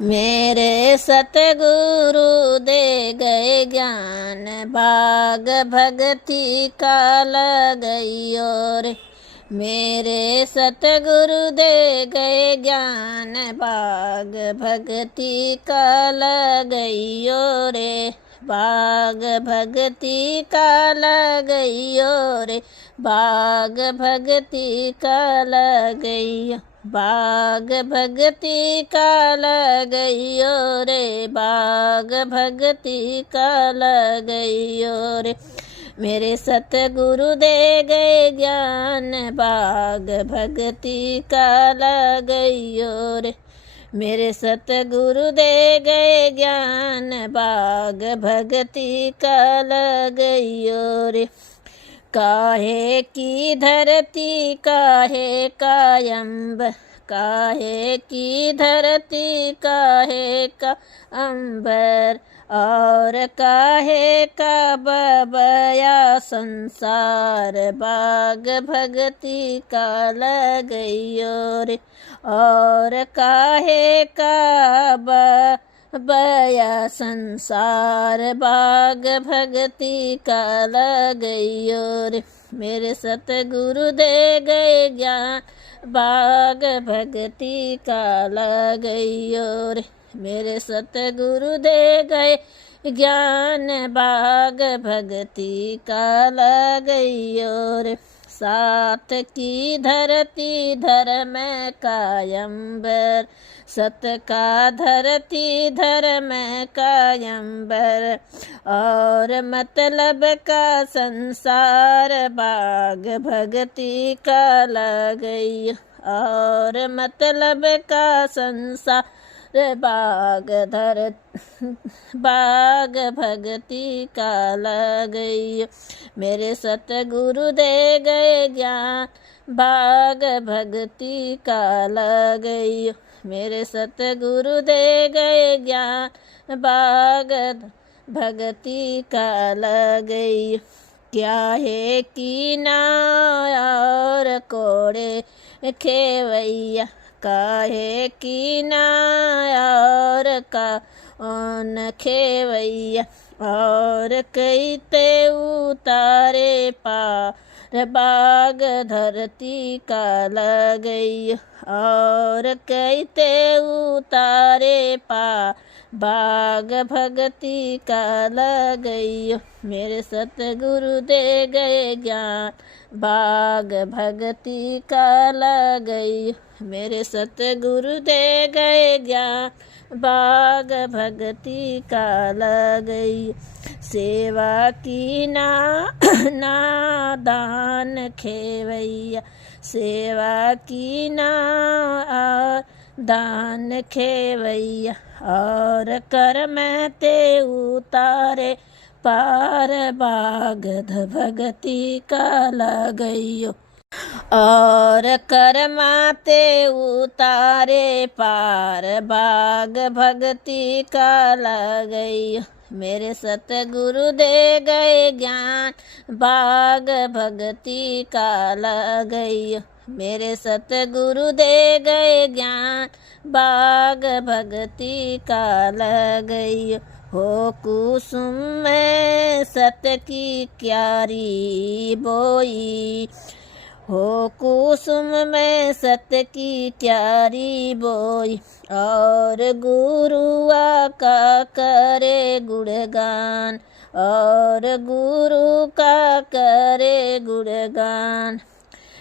मेरे सतगुरु दे गए ज्ञान, बाग भगति का लगइयो रे। मेरे सतगुरु दे गए ज्ञान, बाग भगति का लगइयो रे। बाग भगति का लगइयो रे, बाग भगति का लगइयो। बाग भगति का लगइयो रे, बाग भगति का लगइयो रे। मेरे सतगुरु दे गए ज्ञान, बाग भगति का लगइयो रे। मेरे सतगुरु दे गए ज्ञान, बाग भगति का लगइयो रे। काहे की धरती काहे का अंबर, काहे की धरती काहे का अंबर, और काहे का बबया संसार, बाग भगति का लगइयो रे। और काहे का बया संसार, बाग भगति का लगइयो रे। मेरे सतगुरु दे गए ज्ञान, बाग भगति का लगइयो रे। मेरे सतगुरु दे गए ज्ञान, बाग भगति का लगइयो रे। सात की धरती धर्म कायंबर, सत का धरती धर्म कायंबर, और मतलब का संसार, बाग भगति का लगइयो। और मतलब का संसार, बाग भगति का लगइयो। मेरे सतगुरु दे गए ज्ञान, बाग भगति का लगइयो। मेरे सतगुरु दे गए ज्ञान, बाग भगति का लगइयो। क्या है कीना और कोड़े खेवैया, काहे कीना और कौन खेवैया, और कैते उतारे पार, बाग धरती का लगइयो। और कैते उतारे पार, बाग भगति का लगइयो। मेरे सतगुरु दे गए ज्ञान, बाग भगति का लगइयो। मेरे सतगुरु दे गए ज्ञान, बाग भगति का लगइयो। सेवा की ना दान खेवैया, सेवा की ना दान खेवैया, और कर्म ते उतारे पार, बाग भगति का लगइयो। और कर्माते उतारे पार, बाग भगति का लगइयो। मेरे सतगुरु दे गए ज्ञान, बाग भगति का लगइयो। मेरे सतगुरु दे गए ज्ञान, बाग भगति का लगइयो। हो कुसुम में सत की क्यारी बोई, हो कुसुम में सत की क्यारी बोई, और गुरुआ का करे गुणगान, और गुरु का करे गुणगान।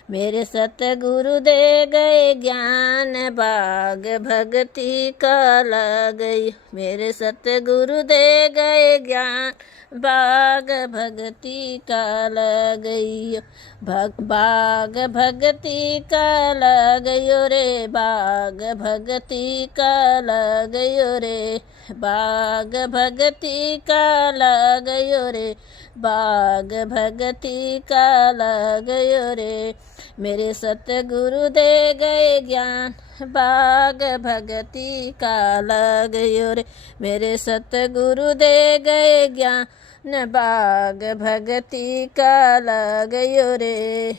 मेरे सतगुरु दे गए ज्ञान, बाग भगति का लगइयो। मेरे सतगुरु दे गए ज्ञान, बाग भगति का लगइयो। बाग भगति का लगइयो रे, बाग भगति का लगइयो रे। बाग भगति का लगइयो रे, बाग भगति का लगइयो रे। मेरे सतगुरु दे गए ज्ञान, बाग भगति का लगइयो रे। मेरे सतगुरु दे गए ज्ञान, बाग भगति का लगइयो रे।